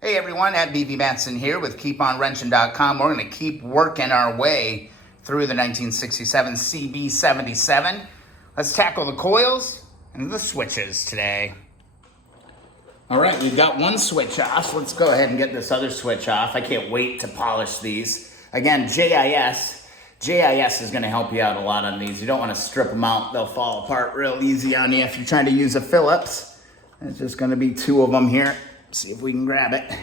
Hey everyone, Ed BV Matson here with KeepOnWrenching.com. We're going to keep working our way through the 1967 CB77. Let's tackle the coils and the switches today. All right, we've got one switch off. Let's go ahead and get this other switch off. I can't wait to polish these. Again, JIS is going to help you out a lot on these. You don't want to strip them out. They'll fall apart real easy on you if you're trying to use a Phillips. There's just going to be two of them here. See if we can grab it.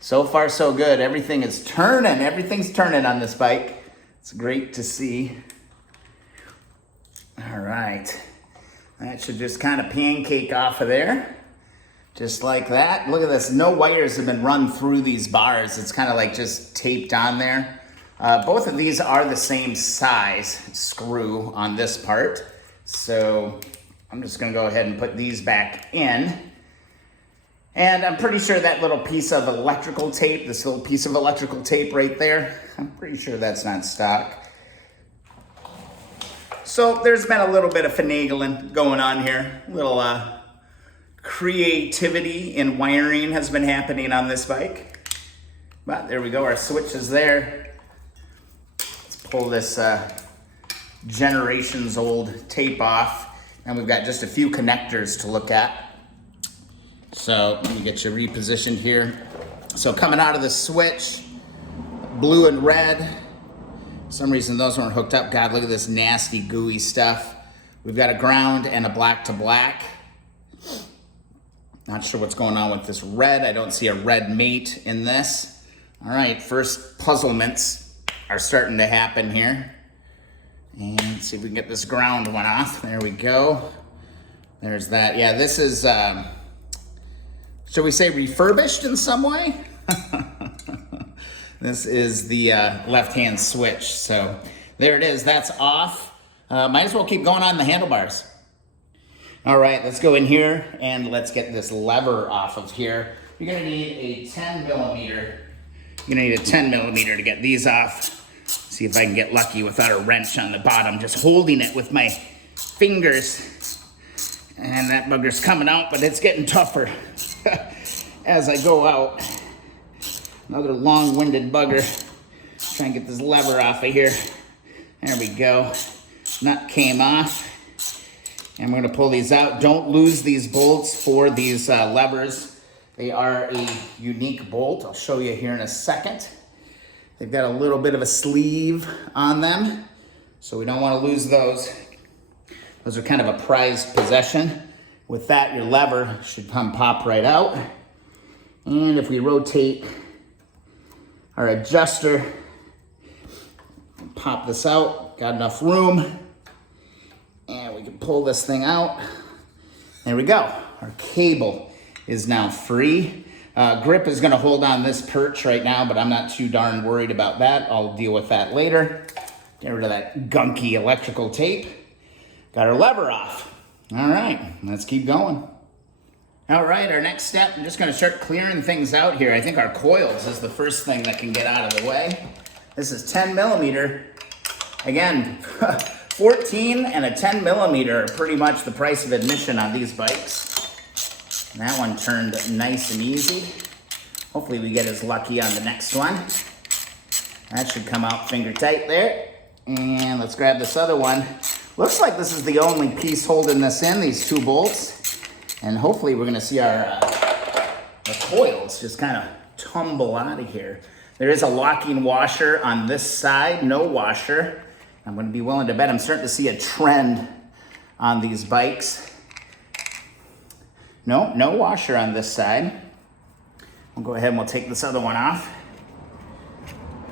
So far, so good. Everything is turning. Everything's turning on this bike. It's great to see. All right. That should just kind of pancake off of there. Just like that. Look at this. No wires have been run through these bars. It's kind of like just taped on there. Both of these are the same size screw on this part. So I'm just going to go ahead and put these back in. And I'm pretty sure that little piece of electrical tape, this little piece of electrical tape right there, I'm pretty sure that's not stock. So there's been a little bit of finagling going on here. A little creativity in wiring has been happening on this bike. But there we go, our switch is there. Let's pull this generations old tape off. And we've got just a few connectors to look at. So let me get you repositioned here. So coming out of the switch, blue and red. For some reason those weren't hooked up. God, look at this nasty gooey stuff. We've got a ground and a black to black. Not sure what's going on with this red. I don't see a red mate in this. All right, first puzzlements are starting to happen here. And let's see if we can get this ground one off. There we go. There's that. Yeah, this is... should we say refurbished in some way? This is the left-hand switch. So there it is. That's off. Might as well keep going on the handlebars. All right, let's go in here and let's get this lever off of here. You're going to need a 10 millimeter. You're going to need a 10 millimeter to get these off. See if I can get lucky without a wrench on the bottom. Just holding it with my fingers. And that bugger's coming out, but it's getting tougher as I go out. Another long-winded bugger. Try and get this lever off of here. There we go. Nut came off. And we're going to pull these out. Don't lose these bolts for these levers. They are a unique bolt. I'll show you here in a second. They've got a little bit of a sleeve on them, so we don't want to lose those. Those are kind of a prized possession. With that, your lever should come pop right out. And if we rotate our adjuster, pop this out, got enough room, and we can pull this thing out. There we go. Our cable is now free. Grip is going to hold on this perch right now, but I'm not too darn worried about that. I'll deal with that later. Get rid of that gunky electrical tape. Got our lever off. All right, let's keep going. All right, our next step, I'm just gonna start clearing things out here. I think our coils is the first thing that can get out of the way. This is 10 millimeter. Again, 14 and a 10 millimeter are pretty much the price of admission on these bikes. And that one turned nice and easy. Hopefully we get as lucky on the next one. That should come out finger tight there. And let's grab this other one. Looks like this is the only piece holding this in, these two bolts. And hopefully we're gonna see our coils just kind of tumble out of here. There is a locking washer on this side, no washer. I'm gonna be willing to bet I'm starting to see a trend on these bikes. No washer on this side. We'll go ahead and we'll take this other one off.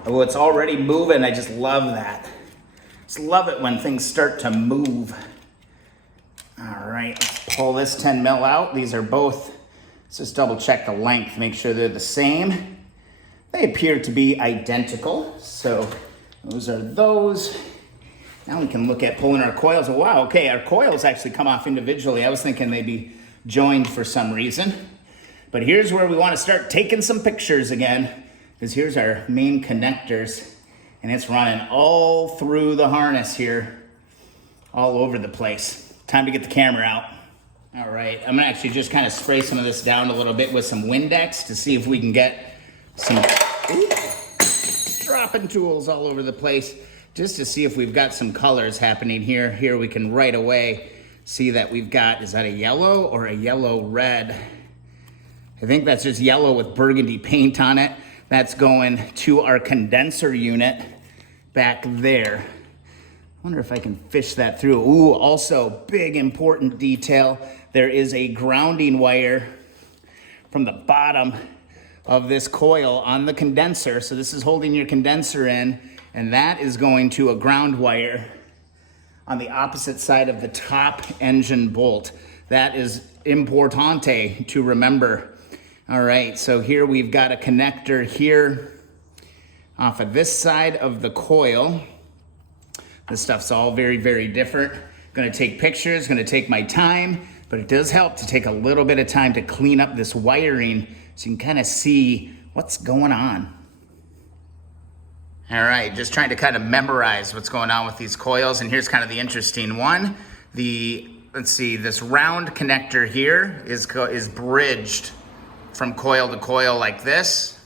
Oh, it's already moving. I just love that. Just love it when things start to move. All right, let's pull this 10 mil out. These are both, let's just double check the length, make sure they're the same. They appear to be identical. So those are those. Now we can look at pulling our coils. Oh, wow, okay, our coils actually come off individually. I was thinking they'd be joined for some reason. But here's where we want to start taking some pictures again, because here's our main connectors, and it's running all through the harness here, all over the place. Time to get the camera out. All right, I'm gonna actually just kind of spray some of this down a little bit with some Windex to see if we can get some dropping tools all over the place, just to see if we've got some colors happening here. Here we can right away see that we've got, is that a yellow or a yellow red? I think that's just yellow with burgundy paint on it. That's going to our condenser unit back there. I wonder if I can fish that through. Ooh, also big important detail. There is a grounding wire from the bottom of this coil on the condenser. So this is holding your condenser in, and that is going to a ground wire on the opposite side of the top engine bolt. That is importante to remember. All right, so here we've got a connector here off of this side of the coil. This stuff's all very, very different. Gonna take pictures, gonna take my time, but it does help to take a little bit of time to clean up this wiring so you can kind of see what's going on. All right, just trying to kind of memorize what's going on with these coils, and here's kind of the interesting one. Let's see, this round connector here is bridged from coil to coil like this,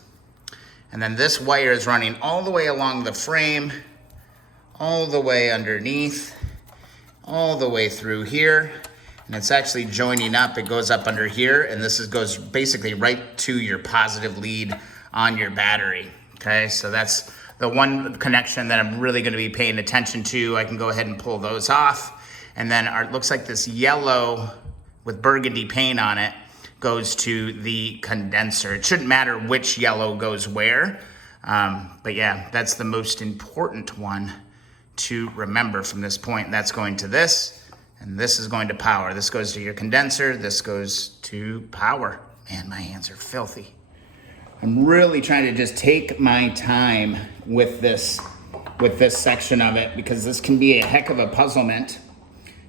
and then this wire is running all the way along the frame, all the way underneath, all the way through here, and it's actually joining up. It goes up under here, and this goes basically right to your positive lead on your battery. Okay, so that's the one connection that I'm really going to be paying attention to. I can go ahead and pull those off, and then it looks like this yellow with burgundy paint on it goes to the condenser. It shouldn't matter which yellow goes where, but yeah, that's the most important one to remember from this point. That's going to this, and this is going to power. This goes to your condenser, this goes to power. Man, my hands are filthy. I'm really trying to just take my time with this section of it, because this can be a heck of a puzzlement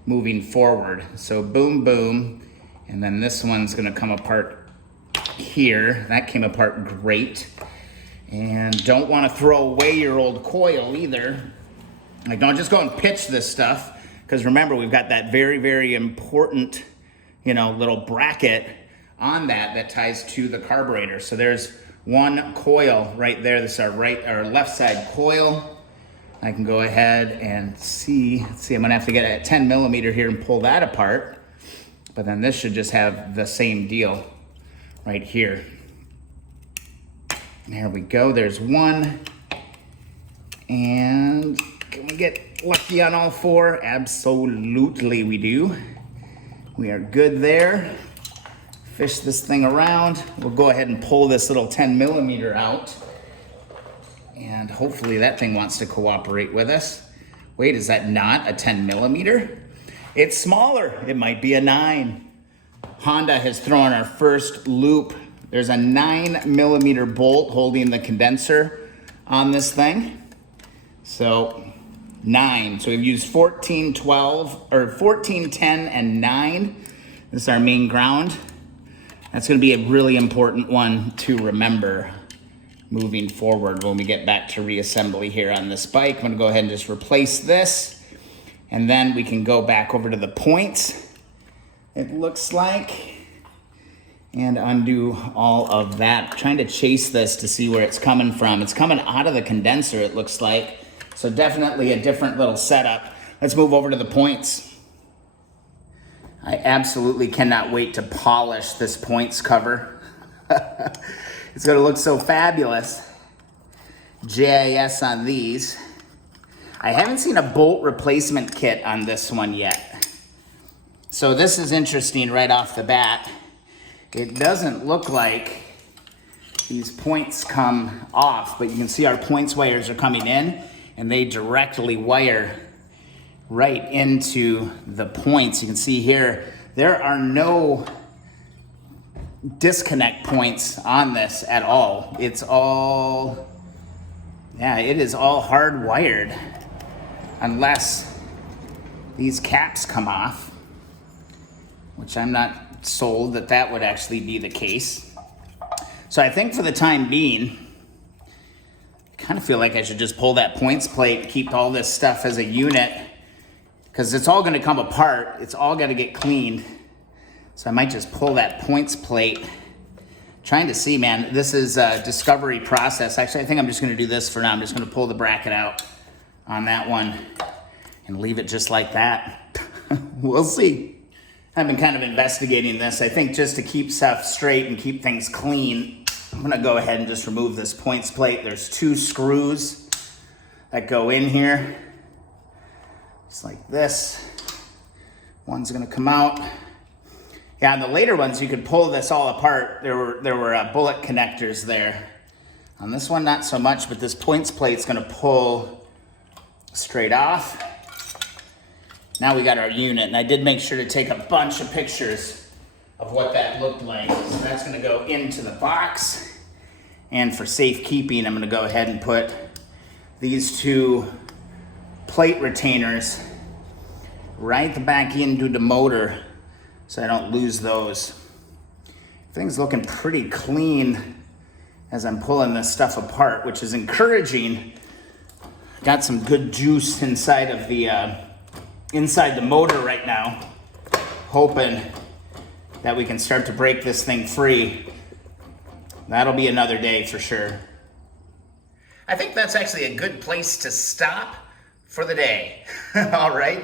moving forward. So boom, boom, and then this one's gonna come apart here. That came apart great. And don't wanna throw away your old coil either. Like, don't just go and pitch this stuff, because remember, we've got that very, very important, little bracket on that ties to the carburetor. So there's one coil right there. This is our left side coil. I can go ahead and see. Let's see, I'm gonna have to get a 10 millimeter here and pull that apart. But then this should just have the same deal right here. There we go, there's one. And can we get lucky on all four? Absolutely we do. We are good there. Fish this thing around. We'll go ahead and pull this little 10 millimeter out. And hopefully that thing wants to cooperate with us. Wait, is that not a 10 millimeter? It's smaller. It might be a 9. Honda has thrown our first loop. There's a 9 millimeter bolt holding the condenser on this thing. So 9. So we've used 14, 12, or 14, 10, and 9. This is our main ground. That's going to be a really important one to remember moving forward when we get back to reassembly here on this bike. I'm going to go ahead and just replace this, and then we can go back over to the points, it looks like, and undo all of that. I'm trying to chase this to see where it's coming from. It's coming out of the condenser, it looks like. So definitely a different little setup. Let's move over to the points. I absolutely cannot wait to polish this points cover. It's gonna look so fabulous. JIS on these. I haven't seen a bolt replacement kit on this one yet. So this is interesting right off the bat. It doesn't look like these points come off, but you can see our points wires are coming in, and they directly wire right into the points. You can see here, there are no disconnect points on this at all. It's all, it is all hardwired, unless these caps come off, which I'm not sold that would actually be the case. So I think for the time being, I kind of feel like I should just pull that points plate and keep all this stuff as a unit, because it's all going to come apart. It's all got to get cleaned. So I might just pull that points plate. Trying to see, man, this is a discovery process. Actually, I think I'm just gonna do this for now. I'm just gonna pull the bracket out on that one and leave it just like that. We'll see. I've been kind of investigating this. I think just to keep stuff straight and keep things clean, I'm gonna go ahead and just remove this points plate. There's 2 screws that go in here, just like this. One's gonna come out. Yeah, on the later ones, you could pull this all apart. There were bullet connectors there. On this one, not so much, but this points plate's gonna pull straight off. Now we got our unit, and I did make sure to take a bunch of pictures of what that looked like. So that's gonna go into the box. And for safekeeping, I'm gonna go ahead and put these 2 plate retainers right back into the motor so I don't lose those. Everything's looking pretty clean as I'm pulling this stuff apart, which is encouraging. Got some good juice inside of the motor right now, hoping that we can start to break this thing free. That'll be another day for sure. I think that's actually a good place to stop for the day. All right,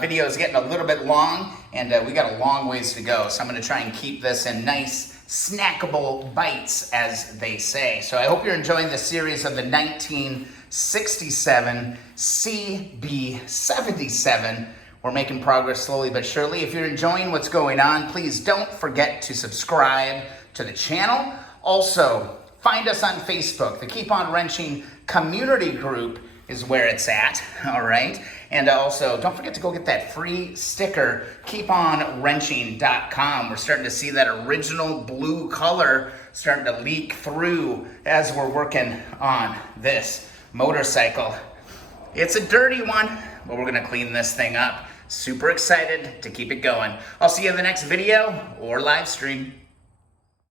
video is getting a little bit long, and we got a long ways to go, so I'm gonna try and keep this in nice snackable bites, as they say. So I hope you're enjoying the series of the 1967 CB77. We're making progress slowly but surely. If you're enjoying what's going on, please don't forget to subscribe to the channel. Also, find us on Facebook. The Keep On Wrenching community group is where it's at, all right? And also, don't forget to go get that free sticker, keeponwrenching.com. We're starting to see that original blue color starting to leak through as we're working on this motorcycle. It's a dirty one, but we're gonna clean this thing up. Super excited to keep it going. I'll see you in the next video or live stream.